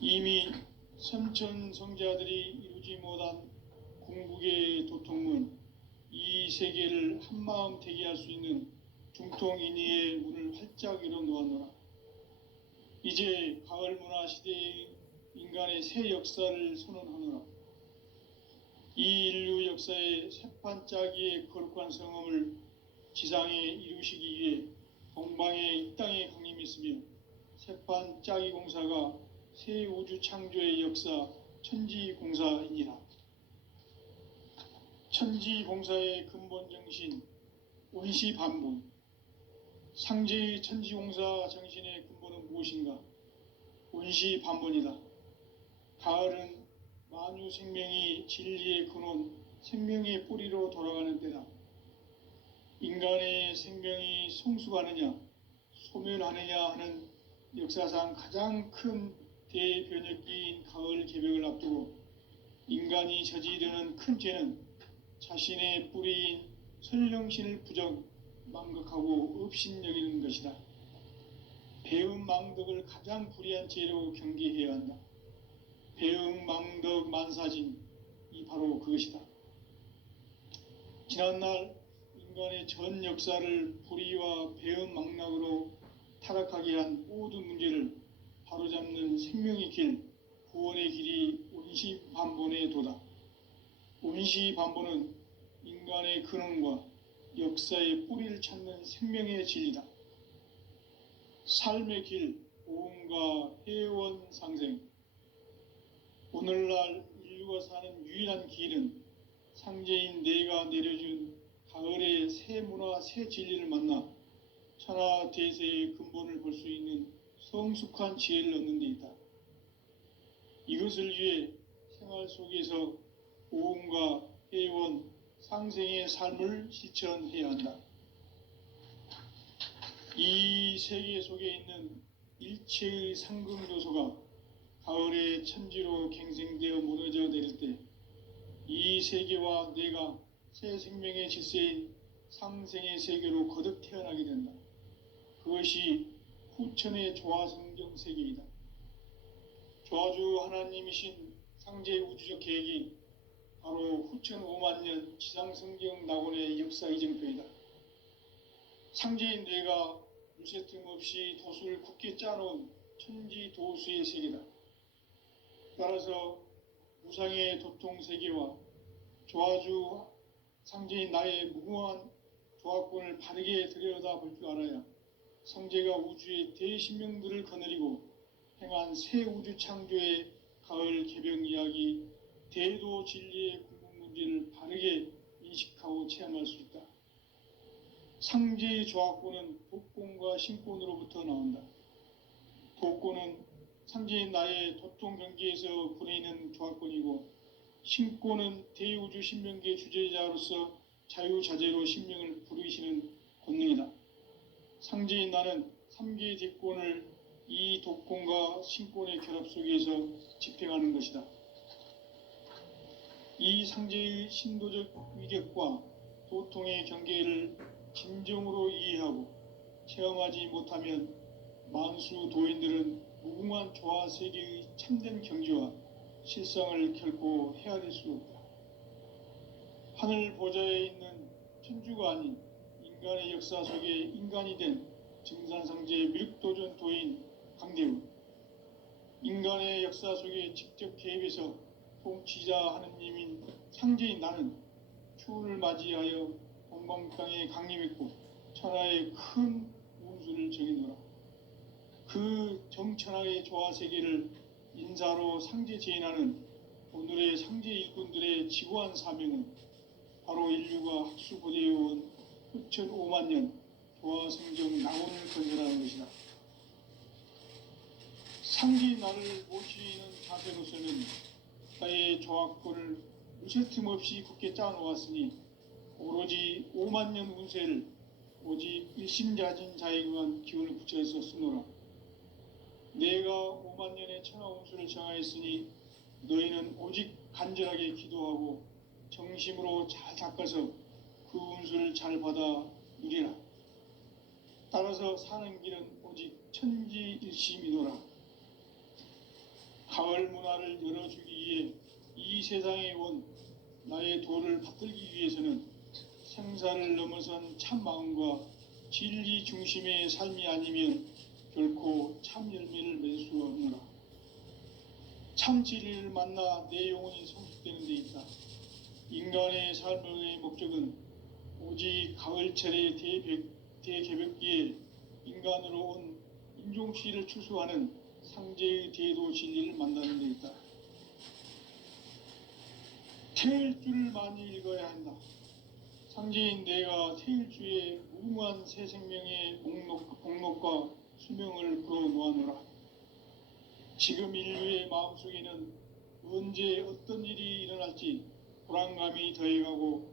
이미 선천 성자들이 이루지 못한 궁극의 도통은 이 세계를 한마음 되게 할 수 있는 중통인의의 문을 활짝 열어 놓았노라. 이제 가을 문화 시대의 인간의 새 역사를 선언하노라. 이 인류 역사의 새판짜기의 거룩한 성음을 지상에 이루시기 위해 동방에 이 땅에 강림했으며 새판짜기 공사가 새 우주 창조의 역사 천지공사이니라. 천지공사의 근본 정신 원시반본. 상제의 천지공사 정신의 근본은 무엇인가? 원시반본이다. 가을은 만유 생명이 진리의 근원, 생명의 뿌리로 돌아가는 때다. 인간의 생명이 성숙하느냐, 소멸하느냐 하는 역사상 가장 큰 대변혁기인 가을 개벽을 앞두고 인간이 저지르는 큰 죄는 자신의 뿌리인 설령신을 부정, 망극하고 업신여기는 것이다. 배음 망덕을 가장 불의한 죄로 경계해야 한다. 배음 망덕 만사진, 이 바로 그것이다. 지난날 인간의 전 역사를 불의와 배음 망락으로 타락하게 한 모든 문제를 바로잡는 생명의 길, 구원의 길이 원시반본의 도다. 원시반본은 인간의 근원과 역사의 뿌리를 찾는 생명의 진리다. 삶의 길, 오음과 해원 상생. 오늘날 인류가 사는 유일한 길은 상제인 내가 내려준 가을의 새 문화, 새 진리를 만나 천하 대세의 근본을 볼 수 있는 성숙한 지혜를 얻는 데 있다. 이것을 위해 생활 속에서 오음과 해원, 상생의 삶을 실천해야 한다. 이 세계 속에 있는 일체의 상금 요소가 가을의 천지로 갱생되어 무너져 내릴 때 이 세계와 내가 새 생명의 질서인 상생의 세계로 거듭 태어나게 된다. 그것이 후천의 조화성경 세계이다. 조화주 하나님이신 상제 우주적 계획이 바로 후천 5만 년 지상성경 낙원의 역사 이정표이다. 상제인 뇌가 물새틈 없이 도수를 굳게 짜놓은 천지 도수의 세계다. 따라서 무상의 도통 세계와 조화주 상제인 나의 무궁한 조화권을 바르게 들여다볼 줄 알아야 상제가 우주의 대신명들을 거느리고 행한 새 우주 창조의 가을 개벽 이야기, 대도 진리의 궁극 문제를 바르게 인식하고 체험할 수 있다. 상제의 조화권은 복권과 신권으로부터 나온다. 복권은 상제인 나의 도통 경계에서 부리는 조화권이고, 신권은 대우주 신명계 주제자로서 자유자재로 신명을 부르시는 권능이다. 상제인 나는 3개의 대권을 이 독권과 신권의 결합 속에서 집행하는 것이다. 이 상제의 신도적 위격과 도통의 경계를 진정으로 이해하고 체험하지 못하면 만수 도인들은 무궁한 조화 세계의 참된 경지와 실상을 결코 헤아릴 수 없다. 하늘 보좌에 있는 천주가 아닌 인간의 역사 속에 인간이 된 증산상제의 밀도전 도인 강대우, 인간의 역사 속에 직접 개입해서 통치자 하느님인 상제인 나는 추운을 맞이하여 동방땅에 강림했고 천하의 큰 운수를 정해놓으라. 그 정천하의 조화세계를 인사로 상제 제인하는 오늘의 상제 일꾼들의 지구한 사명은 바로 인류가 학수고대해온 후천 5만 년 조화성경 낙원을 건설하는 것이다. 상제인 나를 모시는 자세로서는 나의 조화권을 무쇠틈 없이 굳게 짜놓았으니 오로지 5만 년 운세를 오직 일심자진 자에게만 기운을 붙여서 쓰노라. 내가 5만 년의 천하 운수를 정하였으니 너희는 오직 간절하게 기도하고 정심으로 잘 닦아서 그 운수를 잘 받아 누리라. 따라서 사는 길은 오직 천지일심이노라. 가을 문화를 열어주기 위해 이 세상에 온 나의 도를 받들기 위해서는 생사를 넘어선 참 마음과 진리 중심의 삶이 아니면 결코 참 열매를 맺을 수 없노라. 참 진리를 만나 내 영혼이 성숙되는 데 있다. 인간의 삶의 목적은 오직 가을철의 대개벽기에 인간으로 온 인종시를 추수하는 상제의 대도 진리를 만나는 데 있다. 태일주를 많이 읽어야 한다. 상제인 내가 태일주의 무궁한 새 생명의 목록과 수명을 풀어놓아노라. 지금 인류의 마음속에는 언제 어떤 일이 일어날지 불안감이 더해가고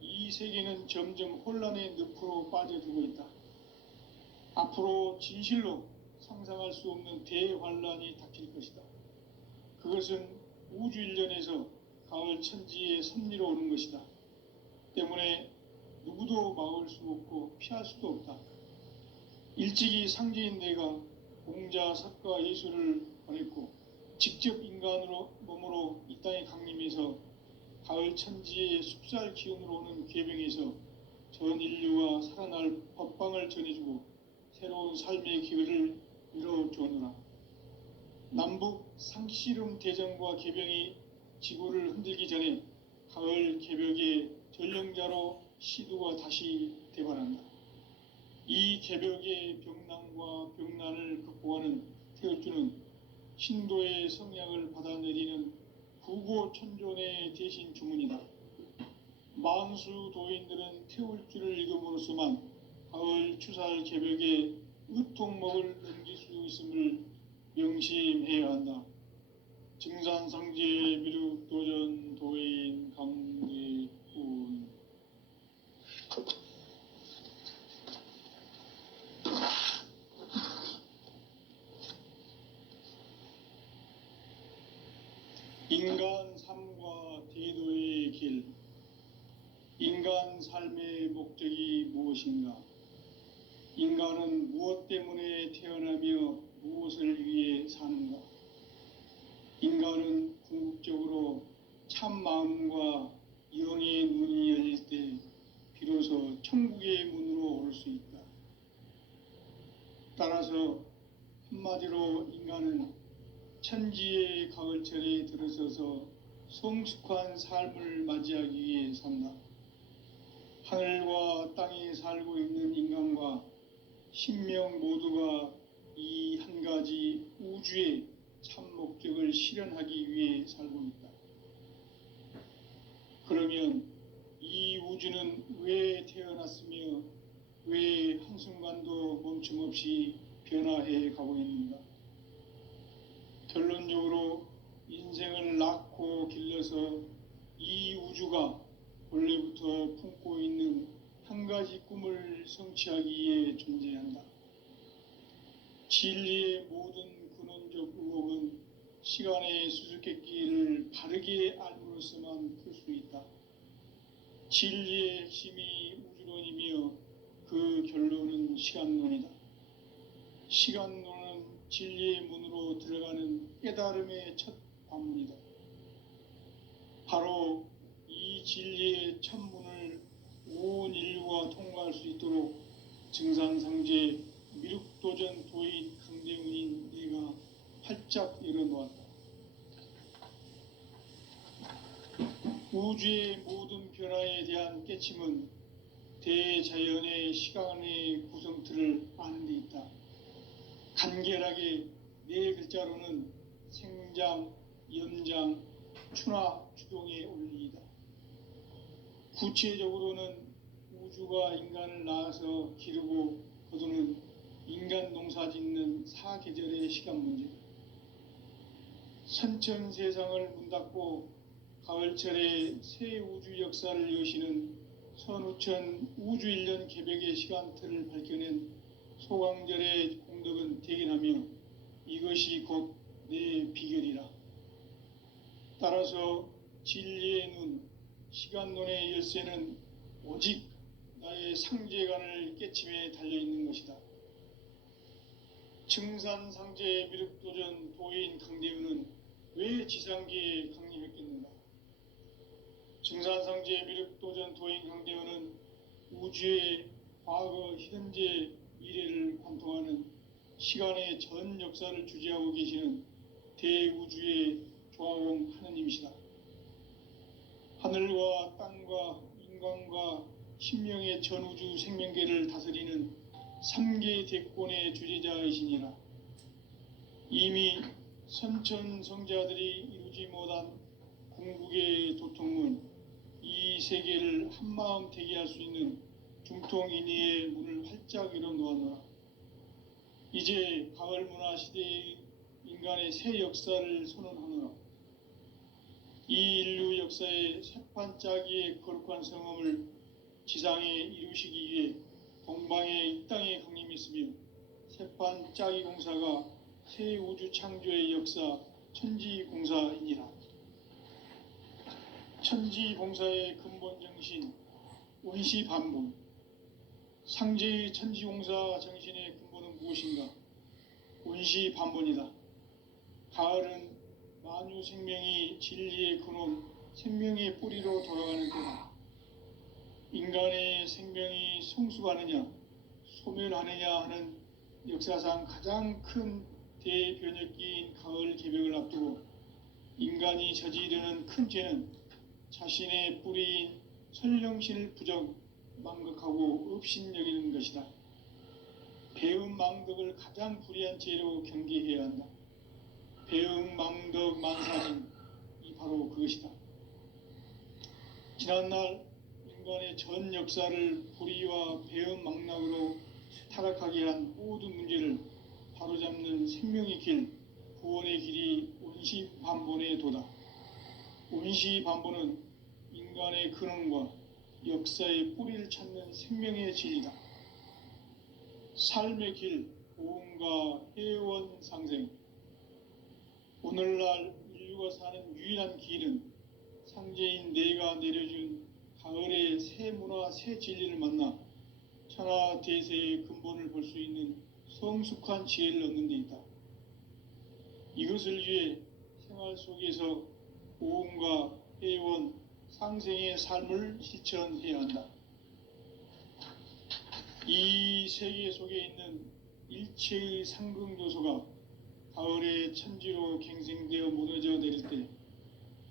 이 세계는 점점 혼란의 늪으로 빠져들고 있다. 앞으로 진실로 상상할 수 없는 대환란이 닥칠 것이다. 그것은 우주 일련에서 가을 천지의 섭리로 오는 것이다. 때문에 누구도 막을 수 없고 피할 수도 없다. 일찍이 상제인 내가 공자, 석가, 예수를 보냈고 직접 인간으로 몸으로 이 땅에 강림해서 가을 천지의 숲살 기운으로 오는 궤병에서 전 인류가 살아날 법방을 전해주고 새로운 삶의 기회를 이뤄주었노라. 남북 상씨름 대전과 개병이 지구를 흔들기 전에 가을 개벽의 전령자로 시두가 다시 대발한다. 이 개벽의 병난과 병난을 극복하는 태울주는 신도의 성약을 받아내리는 구고천존의 대신 주문이다. 만수 도인들은 태울주를 읽음으로써만 가을 추살 개벽의 의통목을 넘길 수 있음을 명심해야 한다. 증산상제 미륵도전 도인 강대훈. 인간 삶과 대도의 길. 인간 삶의 목적이 무엇인가? 인간은 무엇 때문에 태어나며 무엇을 위해 사는가? 인간은 궁극적으로 참 마음과 영의 눈이 열릴 때 비로소 천국의 문으로 올 수 있다. 따라서 한마디로 인간은 천지의 가을철에 들어서서 성숙한 삶을 맞이하기 위해 산다. 하늘과 땅에 살고 있는 인간과 신명 모두가 이 한 가지 우주의 참 목적을 실현하기 위해 살고 있다. 그러면 이 우주는 왜 태어났으며 왜 한순간도 멈춤없이 변화해 가고 있는가? 결론적으로 인생을 낳고 길러서 이 우주가 원래부터 품고 있는 한 가지 꿈을 성취하기 위해 존재한다. 진리의 모든 근원적 의혹은 시간의 수수께끼를 바르게 알므로써만 풀 수 있다. 진리의 핵심이 우주론이며 그 결론은 시간론이다. 시간론은 진리의 문으로 들어가는 깨달음의 첫 관문이다. 바로 이 진리의 첫 문을 온 인류가 통과할 수 있도록 증산상제 미륵도전 도인 강대훈인 내가 활짝 열어놓았다. 우주의 모든 변화에 대한 깨침은 대자연의 시간의 구성틀을 아는 데 있다. 간결하게 네 글자로는 생장, 연장, 추나 추동의 원리이다. 구체적으로는 우주가 인간을 낳아서 기르고 거두는 인간 농사 짓는 사계절의 시간 문제다. 선천 세상을 문 닫고 가을철에 새 우주 역사를 여시는 선우천 우주일년 개벽의 시간틀을 밝혀낸 소강절의 공덕은 대견하며 이것이 곧 내 비결이라. 따라서 진리의 눈, 시간론의 열쇠는 오직 나의 상제관을 깨침에 달려있는 것이다. 증산상제 미륵도전 도인 강대훈은 왜 지상계에 강림했겠는가? 증산상제 미륵도전 도인 강대원은 우주의 과거, 현재, 미래를 관통하는 시간의 전 역사를 주재하고 계시는 대우주의 조화공 하느님이시다. 하늘과 땅과 인간과 신명의 전우주 생명계를 다스리는 3계 대권의 주재자이시니라. 이미 선천성자들이 이루지 못한 궁극의 도통문, 이 세계를 한마음 대기할 수 있는 중통인의의 문을 활짝 열어놓았노라. 이제 가을 문화 시대의 인간의 새 역사를 선언하노라. 이 인류 역사의 새판짜기의 거룩한 성험을 지상에 이루시기 위해 동방의 이 땅에 강림했으며 새판짜기 공사가 새 우주 창조의 역사 천지공사이니라. 천지공사의 근본 정신 원시반본. 상제의 천지공사 정신의 근본은 무엇인가? 원시반본이다. 가을은 만유 생명이 진리의 근원, 생명의 뿌리로 돌아가는 때다. 인간의 생명이 성숙하느냐, 소멸하느냐 하는 역사상 가장 큰 대변혁기인 가을 개벽을 앞두고 인간이 저지르는 큰 죄는 자신의 뿌리인 설령신을 부정, 망극하고 업신여기는 것이다. 배음 망덕을 가장 불의한 죄로 경계해야 한다. 배음 망덕 만사진, 이 바로 그것이다. 지난날 인간의 전 역사를 불의와 배음 망락으로 타락하게 한 모든 문제를 바로잡는 생명의 길, 구원의 길이 원시반본의 도다. 원시반본은 인간의 근원과 역사의 뿌리를 찾는 생명의 진리다. 삶의 길, 보험과 회원 상생. 오늘날 인류가 사는 유일한 길은 상제인 내가 내려준 가을의 새 문화, 새 진리를 만나 천하 대세의 근본을 볼 수 있는 성숙한 지혜를 얻는 데 있다. 이것을 위해 생활 속에서 보험과 회원, 상생의 삶을 실천해야 한다. 이 세계 속에 있는 일체의 상극 요소가 가을의 천지로 갱생되어 무너져 내릴 때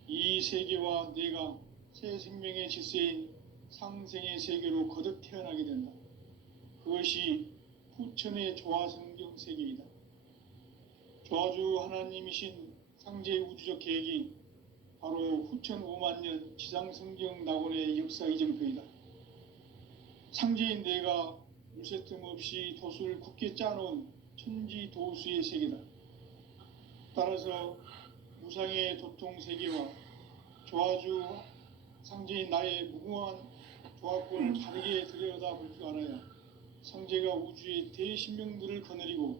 이 세계와 내가 새 생명의 질서인 상생의 세계로 거듭 태어나게 된다. 그것이 후천의 조화성경 세계이다. 조화주 하나님이신 상제 우주적 계획이 바로 후천 5만 년 지상성경 낙원의 역사 이정표이다. 상제인 내가 물새 틈 없이 도수를 굳게 짜놓은 천지 도수의 세계다. 따라서 무상의 도통 세계와 조화주 상제인 나의 무궁한 조화권을 다르게 들여다볼 줄 알아야 상제가 우주의 대신명들을 거느리고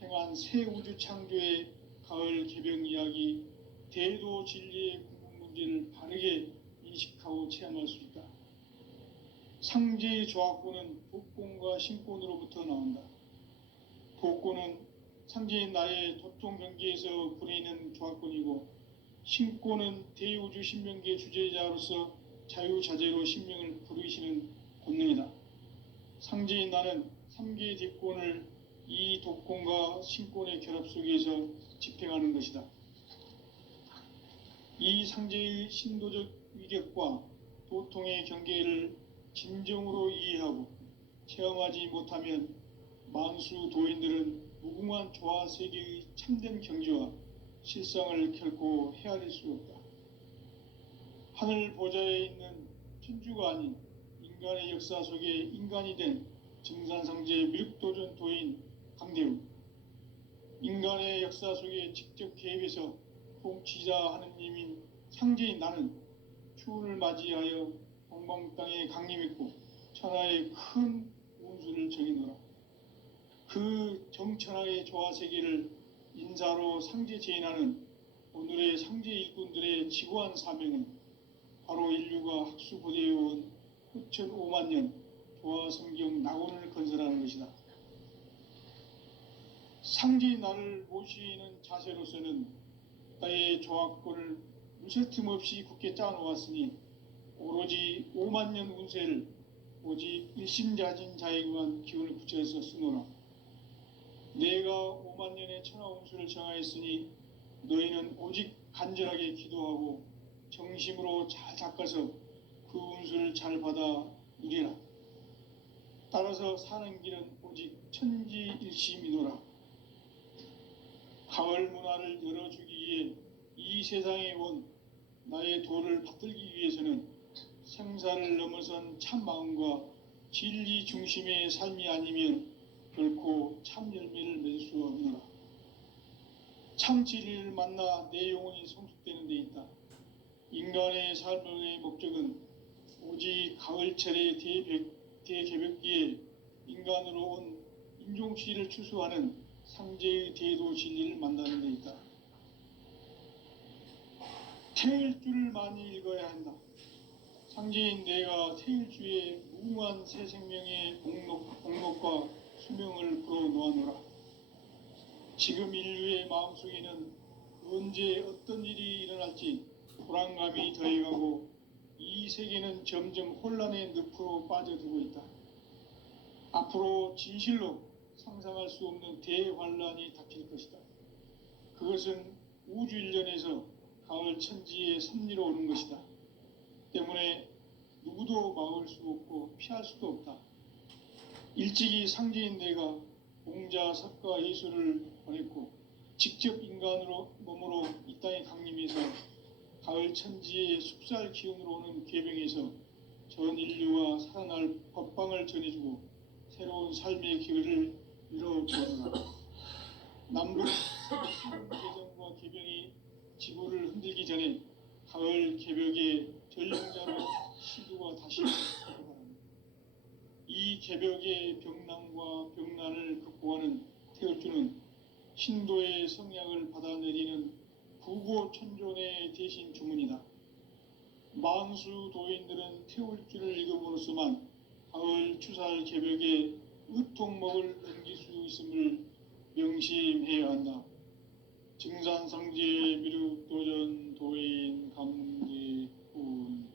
행한 새 우주 창조의 가을 개벽 이야기, 대도 진리의 궁극 문제를 바르게 인식하고 체험할 수 있다. 상제의 조화권은 복권과 신권으로부터 나온다. 복권은 상제인 나의 도통 경계에서 부리는 조화권이고, 신권은 대우주 신명계 주제자로서 자유자재로 신명을 부르시는 권능이다. 상제인 나는 3계 대권을 이 독권과 신권의 결합 속에서 집행하는 것이다. 이 상제의 신도적 위격과 도통의 경계를 진정으로 이해하고 체험하지 못하면 만수 도인들은 무궁한 조화 세계의 참된 경지와 실상을 결코 헤아릴 수 없다. 하늘 보좌에 있는 천주가 아닌 인간의 역사 속에 인간이 된 증산상제 미륵도전 도인 강대훈, 인간의 역사 속에 직접 개입해서 통치자 하느님인 상제인 나는 추운을 맞이하여 동방 땅에 강림했고 천하의 큰 운수를 정해놓으라. 그 정천하의 조화 세계를 인사로 상제 제인하는 오늘의 상제 일꾼들의 지구한 사명은 바로 인류가 학수고대해온 후천 5만 년 조화 성경 낙원을 건설하는 것이다. 상제인 나를 모시는 자세로서는 나의 조합권을 무쇠틈 없이 굳게 짜놓았으니 오로지 5만 년 운세를 오직 일심자진 자에게만 기운을 붙여서 쓰노라. 내가 5만 년의 천하 운수를 정하였으니 너희는 오직 간절하게 기도하고 정심으로 잘 닦아서 그 운수를 잘 받아 누리라. 따라서 사는 길은 오직 천지일심이노라. 가을 문화를 열어주기 위해 이 세상에 온 나의 도를 받들기 위해서는 생사를 넘어선 참 마음과 진리 중심의 삶이 아니면 결코 참 열매를 맺을 수 없노라. 참 진리를 만나 내 영혼이 성숙되는 데 있다. 인간의 삶의 목적은 오직 가을철의 대개벽기에 인간으로 온 인종씨를 추수하는 상제의 대도 진리를 만나는 데 있다. 태일주를 많이 읽어야 한다. 상제인 내가 태일주의 무궁한 새 생명의 목록과 수명을 풀어놓아노라. 지금 인류의 마음속에는 언제 어떤 일이 일어날지 불안감이 더해가고 이 세계는 점점 혼란의 늪으로 빠져들고 있다. 앞으로 진실로 상상할 수 없는 대환란이 닥칠 것이다. 그것은 우주 일련에서 가을 천지의 섭리로 오는 것이다. 때문에 누구도 막을 수 없고 피할 수도 없다. 일찍이 상제인 내가 공자, 석가, 예수를 보냈고 직접 인간으로 몸으로 이 땅에 강림해서 가을 천지의 숲살 기운으로 오는 계병에서 전 인류와 살아날 법방을 전해주고 새로운 삶의 기회를 열어보노라. 남북 개정과 개병이 지구를 흔들기 전에 가을 개벽의 전령자로 시도가 다시 바랍니다. 이 개벽의 병난과 병난을 극복하는 태울주는 신도의 성약을 받아내리는 부고천존의 대신 주문이다. 만수 도인들은 태울주를 읽음으로써만 가을 추살 개벽의 의통목을 넘길 수 있음을 명심해야 한다. 증산상제 미륵도전 도인 감대운.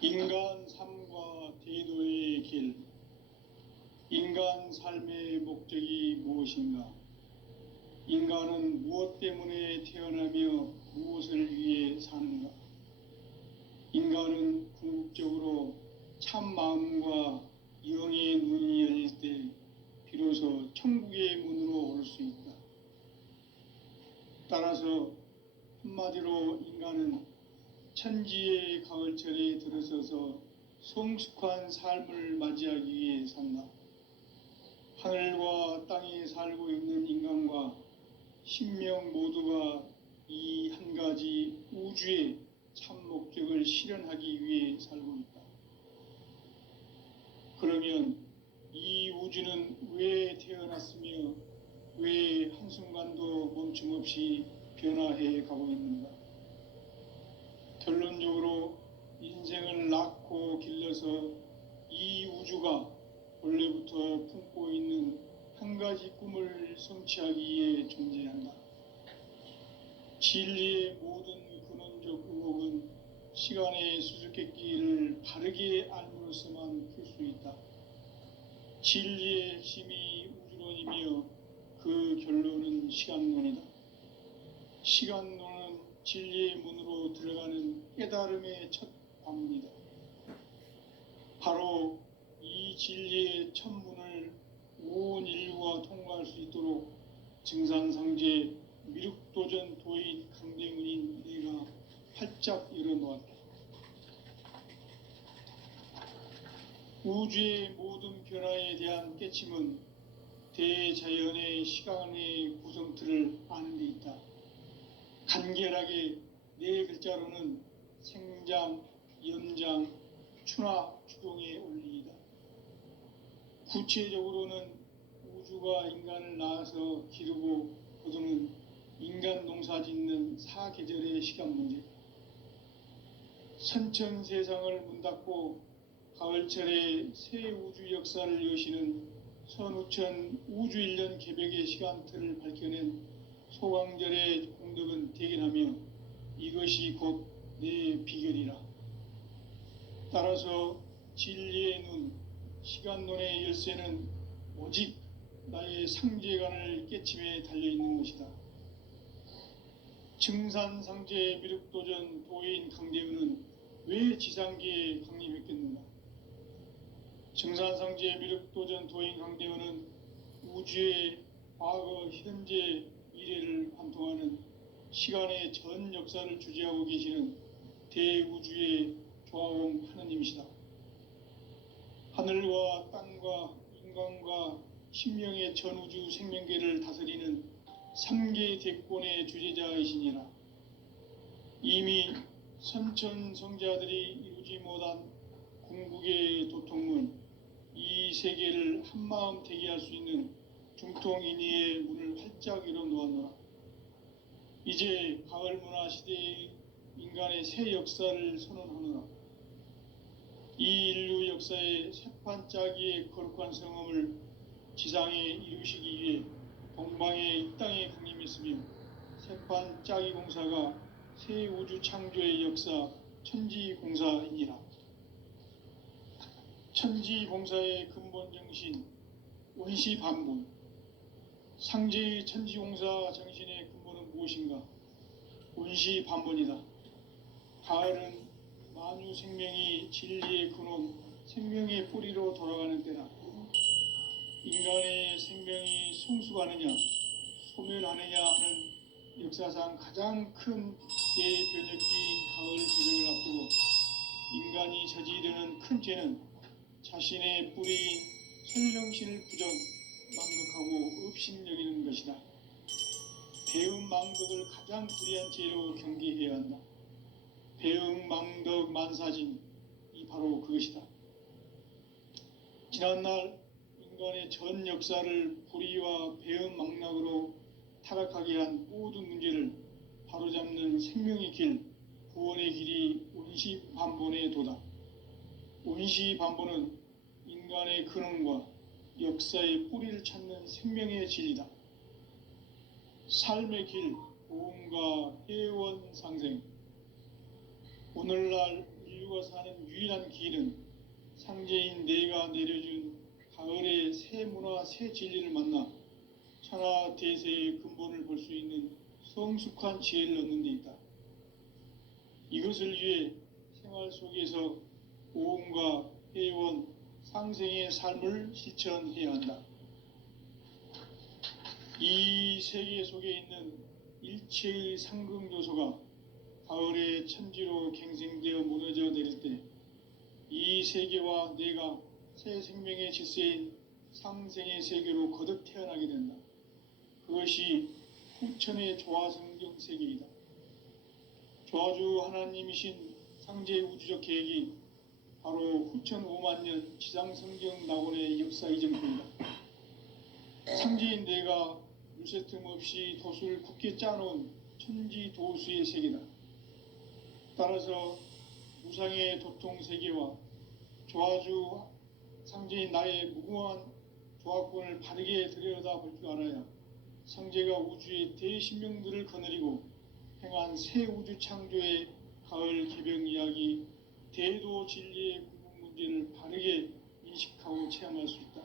인간 삶과 대도의 길. 인간 삶의 목적이 무엇인가? 인간은 무엇 때문에 태어나며 무엇을 위해 사는가? 인간은 궁극적으로 참 마음과 영의 문이 열릴 때 비로소 천국의 문으로 올 수 있다. 따라서 한마디로 인간은 천지의 가을철에 들어서서 성숙한 삶을 맞이하기 위해 산다. 하늘과 땅에 살고 있는 인간과 신명 모두가 이 한 가지 우주의 참 목적을 실현하기 위해 살고 있다. 그러면 이 우주는 왜 태어났으며 왜 한순간도 멈춤없이 변화해 가고 있는가? 결론적으로 인생을 낳고 길러서 이 우주가 원래부터 품고 있는 한 가지 꿈을 성취하기 위해 존재한다. 진리의 모든 근원적 의혹은 시간의 수수께끼를 바르게 알므로서만 풀 수 있다. 진리의 핵심이 우주론이며 그 결론은 시간론이다. 시간론은 진리의 문으로 들어가는 깨달음의 첫 관문이다. 바로 이 진리의 첫 문을 온 인류가 통과할 수 있도록 증산상제 미륵도전 도인 강대문인 내가 활짝 열어놓았다. 우주의 모든 변화에 대한 깨침은 대자연의 시간의 구성틀을 아는 데 있다. 간결하게 네 글자로는 생장, 연장, 추나 추동의 원리이다. 구체적으로는 우주가 인간을 낳아서 기르고 거두는 인간 농사 짓는 사계절의 시간 문제. 선천 세상을 문 닫고 가을철에 새 우주 역사를 여시는 선우천 우주일년 개벽의 시간틀을 밝혀낸 소강절의 공덕은 대견하며 이것이 곧 내 비결이라. 따라서 진리의 눈, 시간론의 열쇠는 오직 나의 상제관을 깨침에 달려있는 것이다. 증산상제 미륵도전 도인 강대우는 왜 지상계에 강림했겠는가? 증산상제 미륵도전 도인 강대우는 우주의 과거, 현재, 미래를 관통하는 시간의 전 역사를 주재하고 계시는 대우주의 조화공 하느님이시다. 하늘과 땅과 인간과 신명의 전우주 생명계를 다스리는 삼계 대권의 주재자이시니라. 이미 선천 성자들이 이루지 못한 궁극의 도통문, 이 세계를 한마음 되게 할 수 있는 중통인의의 문을 활짝 열어 놓았노라. 이제 가을 문화 시대의 인간의 새 역사를 선언하노라. 이 인류 역사의 새판짜기의 거룩한 성험을 지상에 이루시기 위해 동방의 이 땅에 강림했으며 새판짜기 공사가 새 우주 창조의 역사 천지공사이니라. 천지공사의 근본 정신 원시반본. 상제의 천지공사 정신의 근본은 무엇인가? 원시반본이다. 가을은 만유 생명이 진리의 근원, 생명의 뿌리로 돌아가는 때다. 인간의 생명이 성숙하느냐, 소멸하느냐 하는 역사상 가장 큰 대변혁기인 가을 개벽을 앞두고 인간이 저지르는 큰 죄는 자신의 뿌리인 설령신을 부정, 망극하고 업신여기는 것이다. 배음 망덕을 가장 불의한 죄로 경계해야 한다. 배음 망덕 만사진, 이 바로 그것이다. 지난날 인간의 전 역사를 불의와 배음 망락으로 타락하게 한 모든 문제를 바로잡는 생명의 길, 구원의 길이 원시반본의 도다. 원시반본은 인간의 근원과 역사의 뿌리를 찾는 생명의 진리다. 삶의 길, 보험과 회원 상생. 오늘날 인류가 사는 유일한 길은 상제인 내가 내려준 가을의 새 문화, 새 진리를 만나 천하 대세의 근본을 볼 수 있는 성숙한 지혜를 얻는 데 있다. 이것을 위해 생활 속에서 보험과 회원, 상생의 삶을 실천해야 한다. 이 세계 속에 있는 일체의 상극 요소가 가을의 천지로 갱생되어 무너져 내릴 때 이 세계와 내가 새 생명의 질서인 상생의 세계로 거듭 태어나게 된다. 그것이 후천의 조화성경 세계이다. 조화주 하나님이신 상제 우주적 계획이 바로 후천 5만년 지상성경 낙원의 역사 이정표이다. 상제인 내가 유세 틈 없이 도수를 굳게 짜놓은 천지 도수의 세계다. 따라서 무상의 도통 세계와 조화주 상제인 나의 무궁한 조화권을 바르게 들여다볼 줄 알아야 상제가 우주의 대신명들을 거느리고 행한 새 우주 창조의 가을 개벽 이야기, 대도 진리의 궁극 문제를 바르게 인식하고 체험할 수 있다.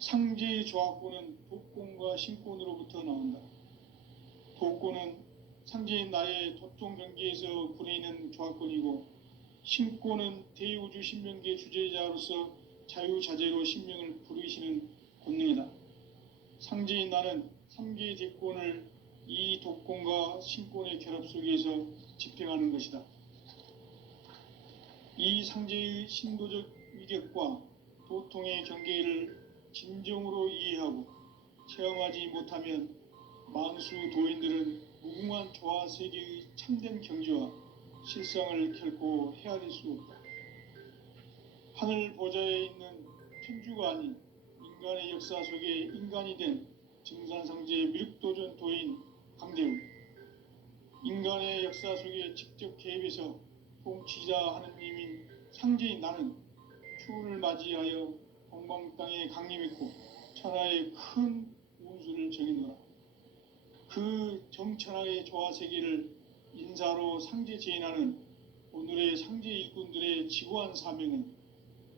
상제의 조화권은 독권과 신권으로부터 나온다. 독권은 상제인 나의 도통 경계에서 부리는 조화권이고, 신권은 대우주 신명계 주제자로서 자유자재로 신명을 부르시는 권능이다. 상제인 나는 3개의 대권을 이 독권과 신권의 결합 속에서 집행하는 것이다. 이 상제의 신도적 위격과 도통의 경계를 진정으로 이해하고 체험하지 못하면 만수 도인들은 무궁한 조화 세계의 참된 경지와 실상을 결코 헤아릴 수 없다. 하늘 보좌에 있는 천주가 아닌 인간의 역사 속에 인간이 된 증산상제 미륵도전 도인 강대우. 인간의 역사 속에 직접 개입해서 통치자 하느님인 상제인 나는 추운을 맞이하여 동방 땅에 강림했고 천하의 큰 운수를 정해노라. 그 정천하의 조화세계를 인사로 상제 제인하는 오늘의 상제 일꾼들의 지고한 사명은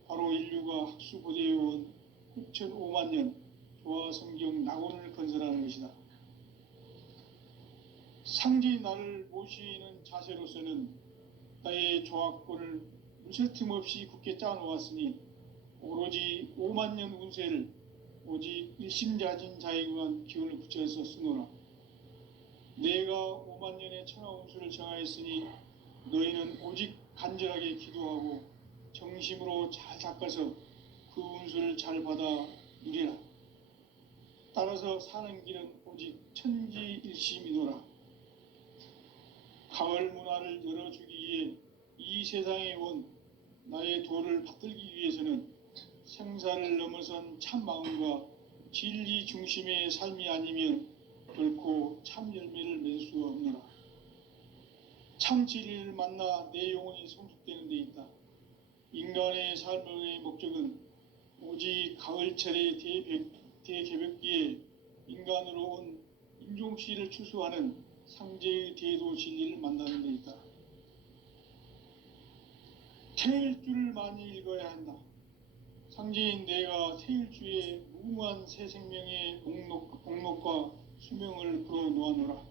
바로 인류가 학수고대해온 6,5만 년 조화성경 낙원을 건설하는 것이다. 상제인 나를 모시는 자세로서는 나의 조합권을 무쇠틈 없이 굳게 짜놓았으니 오로지 5만 년 운세를 오직 일심자진 자에게만 기운을 붙여서 쓰노라. 내가 5만 년의 천하 운수를 정하였으니 너희는 오직 간절하게 기도하고 정심으로 잘 닦아서 그 운수를 잘 받아 누리라. 따라서 사는 길은 오직 천지일심이노라. 가을 문화를 열어주기 위해 이 세상에 온 나의 도를 받들기 위해서는 생사를 넘어선 참 마음과 진리 중심의 삶이 아니면 결코 참 열매를 맺을 수가 없노라. 참 진리를 만나 내 영혼이 성숙되는 데 있다. 인간의 삶의 목적은 오직 가을철의 대개벽기에 인간으로 온 인종씨를 추수하는 상제의 대도 진리를 만나는 데 있다. 태일주를 많이 읽어야 한다. 상제인 내가 태일주의 무궁한 새 생명의 목록과 수명을 풀어놓아노라.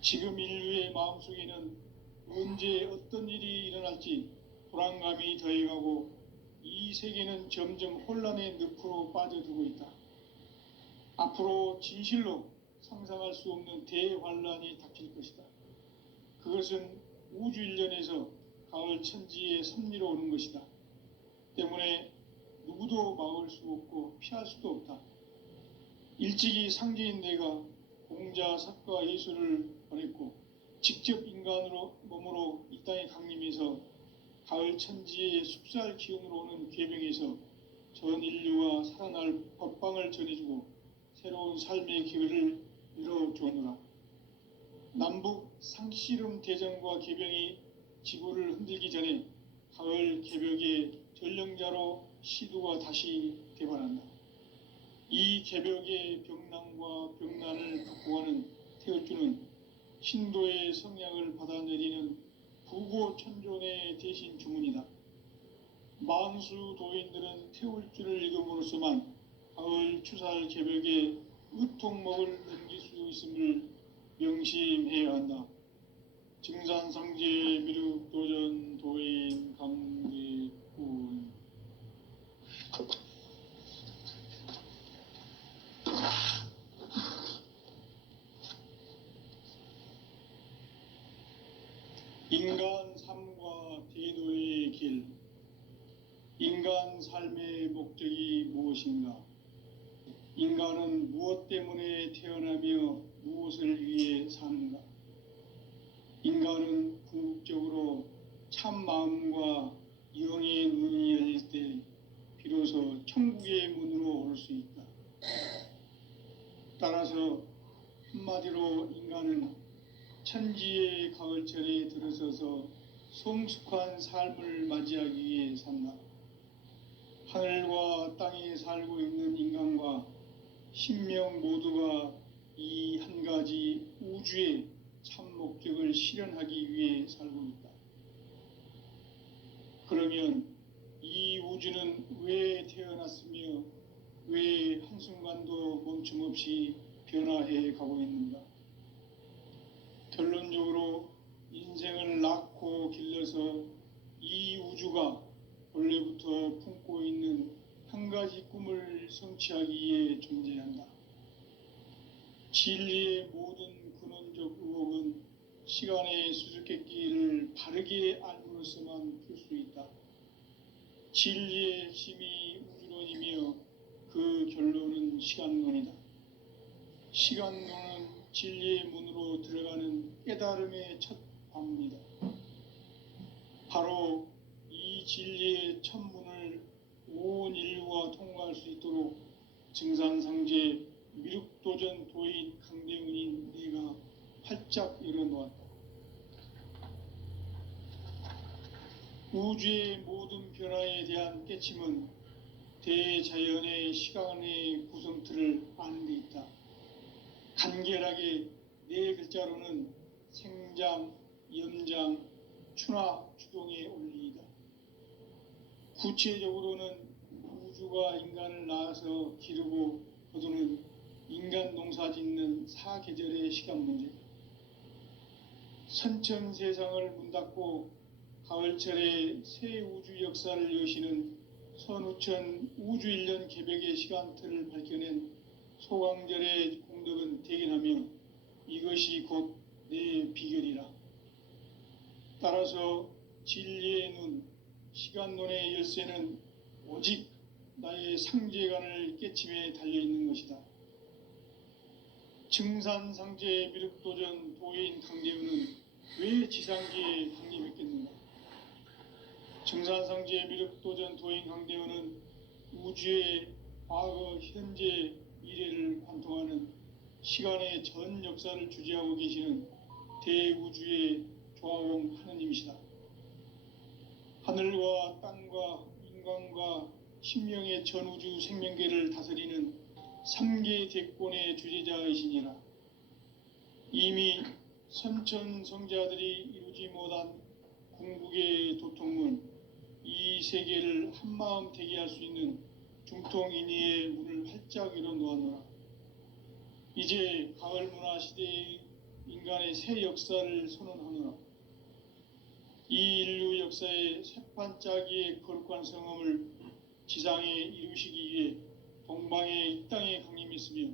지금 인류의 마음속에는 언제 어떤 일이 일어날지 불안감이 더해가고 이 세계는 점점 혼란의 늪으로 빠져들고 있다. 앞으로 진실로 상상할 수 없는 대환란이 닥칠 것이다. 그것은 우주 일련에서 가을 천지의 섭리로 오는 것이다. 때문에 누구도 막을 수 없고 피할 수도 없다. 일찍이 상제인 내가 공자, 석가, 예수를 보냈고 직접 인간으로 몸으로 이 땅에 강림해서 가을 천지의 숙살 기운으로 오는 궤병에서 전 인류가 살아날 법방을 전해주고 새로운 삶의 기회를 열어주었노라. 남북 상씨름 대전과 개병이 지구를 흔들기 전에 가을 개벽의 전령자로 시두가 다시 개발한다. 이 개벽의 병난과 병난을 극복하는 태을주는 신도의 성향을 받아내리는 부고천존의 대신 주문이다. 만수 도인들은 태울주를 읽음으로써만 가을 추살 개벽의 으통목을 넘길 수 있음을 명심해야 한다. 증산상제 미륵도전 도인 강대군. 인간 삶과 대도의 길. 인간 삶의 목적이 무엇인가? 인간은 무엇 때문에 태어나며 무엇을 위해 사는가? 인간은 궁극적으로 참 마음과 영의 눈이 열릴 때 비로소 천국의 문으로 올 수 있다. 따라서 한마디로 인간은 천지의 가을철에 들어서서 성숙한 삶을 맞이하기 위해 산다. 하늘과 땅에 살고 있는 인간과 신명 모두가 이 한 가지 우주의 참 목적을 실현하기 위해 살고 있다. 그러면 이 우주는 왜 태어났으며 왜 한순간도 멈춤 없이 변화해 가고 있는가? 결론적으로 인생을 낳고 길러서 이 우주가 원래부터 품고 있는 한 가지 꿈을 성취하기 위해 존재한다. 진리의 모든 근원적 의혹은 시간의 수수께끼를 바르게 알므로서만 풀 수 있다. 진리의 핵심이 우주론이며 그 결론은 시간론이다. 시간론은 진리의 문으로 들어가는 깨달음의 첫 방문이다. 바로 이 진리의 첫 문을 온 인류가 통과할 수 있도록 증산상제 미륵도전 도인 강대훈인 네가 활짝 열어놓았다. 우주의 모든 변화에 대한 깨침은 대자연의 시간의 구성틀을 아는 데 있다. 간결하게 네 글자로는 생장, 연장, 추나 추동의 원리이다. 구체적으로는 우주가 인간을 낳아서 기르고 거두는 인간 농사 짓는 사계절의 시간 문제, 선천 세상을 문 닫고 가을철에 새 우주 역사를 여시는 선우천 우주 1년 개벽의 시간틀을 밝혀낸 소강절의 공덕은 대견하며 이것이 곧 내 비결이라. 따라서 진리의 눈, 시간론의 열쇠는 오직 나의 상제관을 깨침에 달려있는 것이다. 증산상제 미륵도전 도인 강대우는 왜 지상기에 강림했겠는가? 증산상제 미륵도전 도인 강대우는 우주의 과거, 현재, 미래를 관통하는 시간의 전 역사를 주재하고 계시는 대우주의 조화공 하느님이시다. 하늘과 땅과 인간과 신명의 전우주 생명계를 다스리는 3계 대권의 주재자이시니라. 이미 선천성자들이 이루지 못한 궁극의 도통문, 이 세계를 한마음 되게 할 수 있는 중통인의의 문을 활짝 열어놓았노라. 이제 가을 문화 시대의 인간의 새 역사를 선언하노라. 이 인류 역사의 새판짜기의 거룩한 성험을 지상에 이루시기 위해 동방의 이 땅에 강림했으며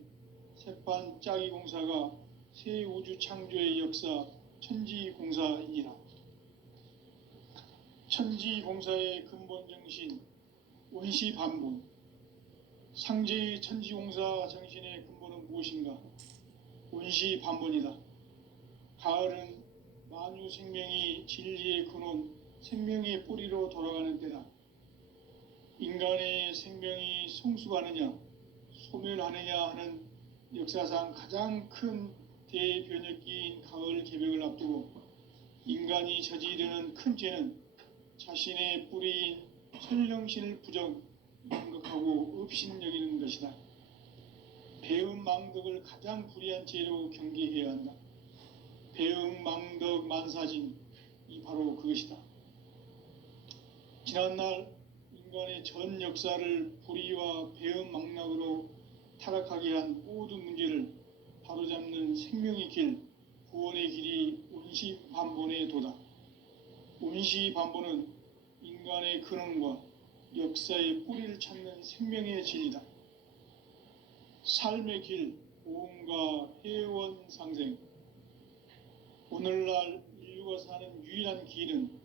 새판짜기 공사가 새 우주 창조의 역사 천지공사이니라. 천지공사의 근본 정신 원시반본, 상제의 천지공사 정신의 근본은 무엇인가? 원시반본이다. 가을은 만유 생명이 진리의 근원, 생명의 뿌리로 돌아가는 때다. 인간의 생명이 성숙하느냐, 소멸하느냐 하는 역사상 가장 큰 대변혁기인 가을 개벽을 앞두고 인간이 저지르는 큰 죄는 자신의 뿌리인 천령신을 부정, 망각하고 업신여기는 것이다. 배음 망덕을 가장 불의한 죄로 경계해야 한다. 배음 망덕 만사진, 이 바로 그것이다. 지난날 인간의 전 역사를 불의와 배음 망락으로 타락하게 한 모든 문제를 바로잡는 생명의 길, 구원의 길이 원시반본의 도다. 원시반본은 인간의 근원과 역사의 뿌리를 찾는 생명의 진리다. 삶의 길, 보험과 회원 상생. 오늘날 인류가 사는 유일한 길은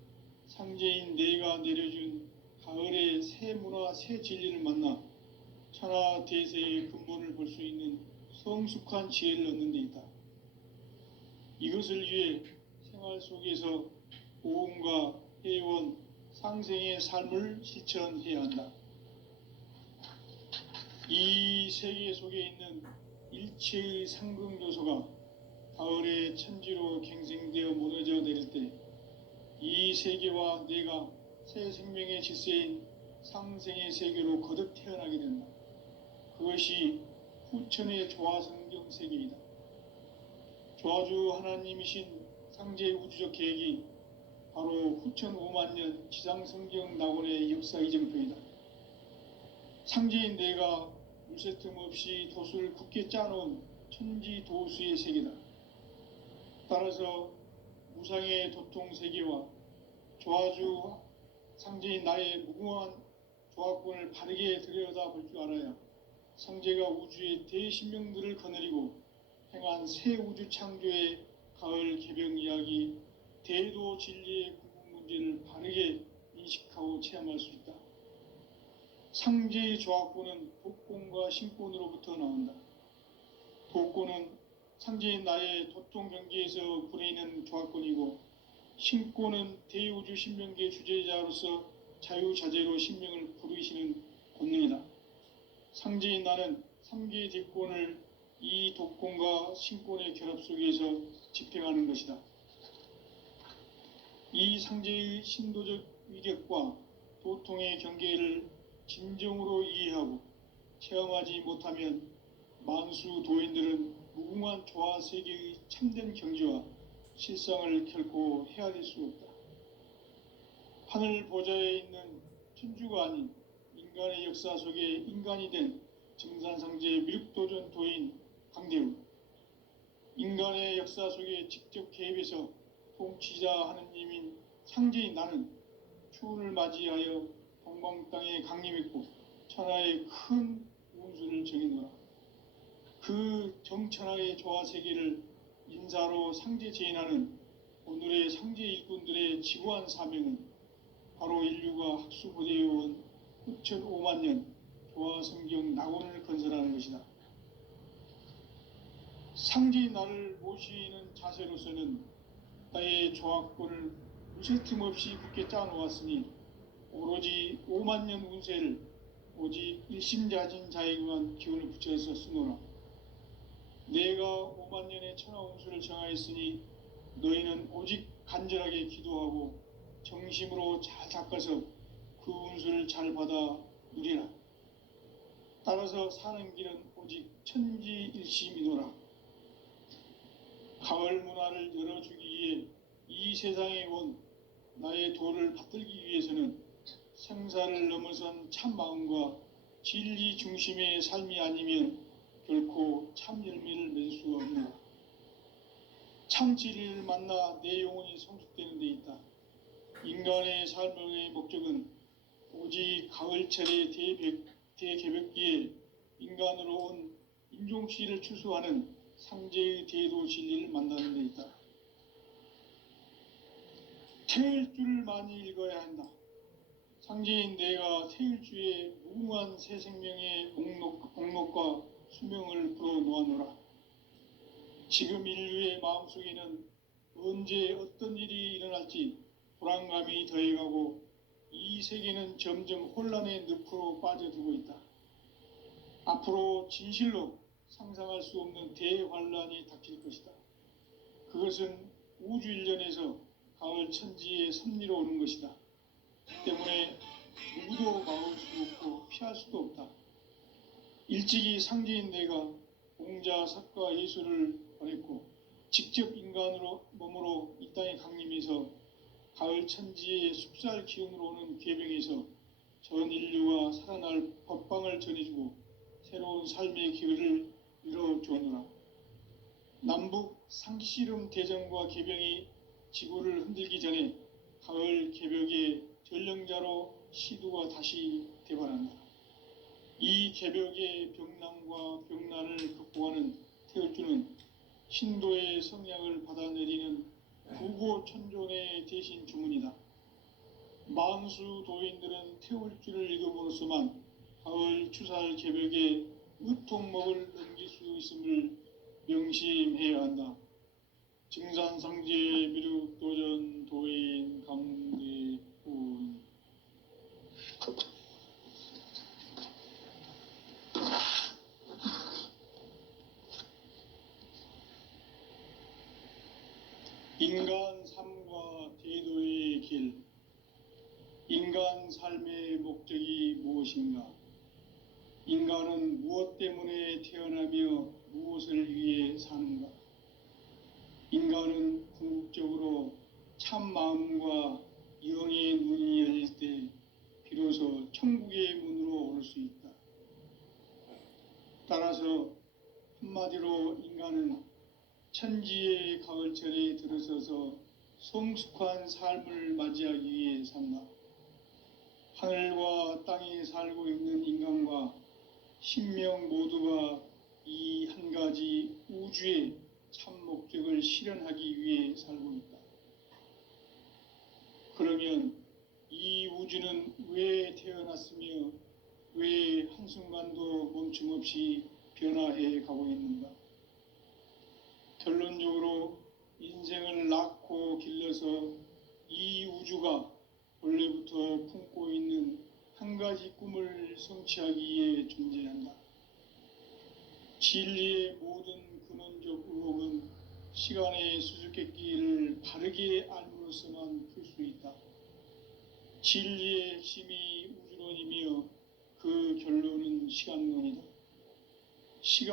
상제인 내가 내려준 가을의 새 문화, 새 진리를 만나 천하 대세의 근본을 볼 수 있는 성숙한 지혜를 얻는 데 있다. 이것을 위해 생활 속에서 보험과 회원, 상생의 삶을 실천해야 한다. 이 세계 속에 있는 일체의 상극 요소가 가을의 천지로 갱생되어 무너져 내릴 때 이 세계와 내가 새 생명의 질서인 상생의 세계로 거듭 태어나게 된다. 그것이 후천의 조화성경 세계이다. 조화주 하나님이신 상제의 우주적 계획이 바로 후천 5만 년 지상성경 낙원의 역사 이정표이다. 상제인 내가 물새 틈 없이 도수를 굳게 짜놓은 천지도수의 세계다. 따라서 무상의 도통 세계와 조화주 상제인 나의 무궁한 조화권을 바르게 들여다볼 줄 알아야 상제가 우주의 대신명들을 거느리고 행한 새 우주 창조의 가을 개벽 이야기, 대도 진리의 궁극 문제를 바르게 인식하고 체험할 수 있다. 상제의 조화권은 독권과 신권으로부터 나온다. 독권은 상제인 나의 도통 경계에서 부리는 조화권이고, 신권은 대우주 신명계 주제자로서 자유자재로 신명을 부르시는 권능이다. 상제인 나는 3계 대권을 이 독권과 신권의 결합 속에서 집행하는 것이다. 이 상제의 신도적 위력과 도통의 경계를 진정으로 이해하고 체험하지 못하면 만수 도인들은 무궁한 조화 세계의 참된 경지와 실상을 결코 헤아릴 수 없다. 하늘 보좌에 있는 천주가 아닌 인간의 역사 속에 인간이 된 증산상제 미륵도전 도인 강대우, 인간의 역사 속에 직접 개입해서 통치자 하느님인 상제인 나는 추운을 맞이하여 동방 땅에 강림했고 천하의 큰 운수를 정해놓아 그 정천하의 조화 세계를 인사로 상제 제인하는 오늘의 상제 일꾼들의 지구한 사명은 바로 인류가 학수고대해온 6,5만 년 조화 성경 낙원을 건설하는 것이다. 상제인 나를 모시는 자세로서는 나의 조화권을 무쇠틈 없이 굳게 짜놓았으니 오로지 5만 년 운세를 오직 일심자진 자에게만 기운을 붙여서 쓰노라. 내가 5만 년의 천하 운수를 정하였으니 너희는 오직 간절하게 기도하고 정심으로 잘 닦아서 그 운수를 잘 받아 누리라. 따라서 사는 길은 오직 천지일심이노라. 가을 문화를 열어주기 위해 이 세상에 온 나의 도를 받들기 위해서는 생사를 넘어선 참마음과 진리 중심의 삶이 아니면 결코 참 열매를 맺을 수 없노라. 참 진리를 만나 내 영혼이 성숙되는 데 있다. 인간의 삶의 목적은 오직 가을철의 대개벽기에 인간으로 온 인종시를 추수하는 상제의 대도 진리를 만나는 데 있다. 태일주를 많이 읽어야 한다. 상제인 내가 태일주의 무궁한 새 생명의 공록과 수명을 불어놓아노라. 지금 인류의 마음속에는 언제 어떤 일이 일어날지 불안감이 더해가고 이 세계는 점점 혼란의 늪으로 빠져들고 있다. 앞으로 진실로 상상할 수 없는 대환란이 닥칠 것이다. 그것은 우주 일련에서 가을 천지의 섭리로 오는 것이다. 때문에 누구도 막을 수 없고 피할 수도 없다. 일찍이 상제인 내가 공자, 석가, 예수를 보냈고 직접 인간으로 몸으로 이 땅에 강림해서 가을 천지의 숲살 기운으로 오는 계병에서 전 인류가 살아날 법방을 전해주고 새로운 삶의 기회를 이뤄주었노라. 남북 상씨름 대전과 계병이 지구를 흔들기 전에 가을 개벽의 전령자로 시두가 다시 되발한다. 이 개벽의 병난과 병난을 극복하는 태울주는 신도의 성량을 받아내리는 구고천존의 대신 주문이다. 만수 도인들은 태울주를 읽음으로써만 가을 추살 개벽의 의통목을 넘길 수 있음을 명심해야 한다. 증산상제 미륵도전 도인 강대훈. 인간 삶과 대도의 길. 인간 삶의 목적이 무엇인가? 인간은 무엇 때문에 태어나며 무엇을 위해 사는가? 인간은 궁극적으로 참 마음과 영의 눈이 열릴 때 비로소 천국의 문으로 오를 수 있다. 따라서 한마디로 인간은 천지의 가을철에 들어서서 성숙한 삶을 맞이하기 위해 산다. 하늘과 땅에 살고 있는 인간과 신명 모두가 이 한 가지 우주의 참 목적을 실현하기 위해 살고 있다. 그러면 이 우주는 왜 태어났으며 왜 한순간도 멈춤없이 변화해 가고 있는가? 결론적으로 인생을 낳고 길러서 이 우주가 원래부터 품고 있는 한 가지 꿈을 성취하기 위해 존재한다. 진리의 모든 근원적 의혹은 시간의 수수께끼를 바르게 알므로 마음으로서만 풀 수 있다. 진리의 핵심이 우주론이며 그 결론은 시간론이다. 시간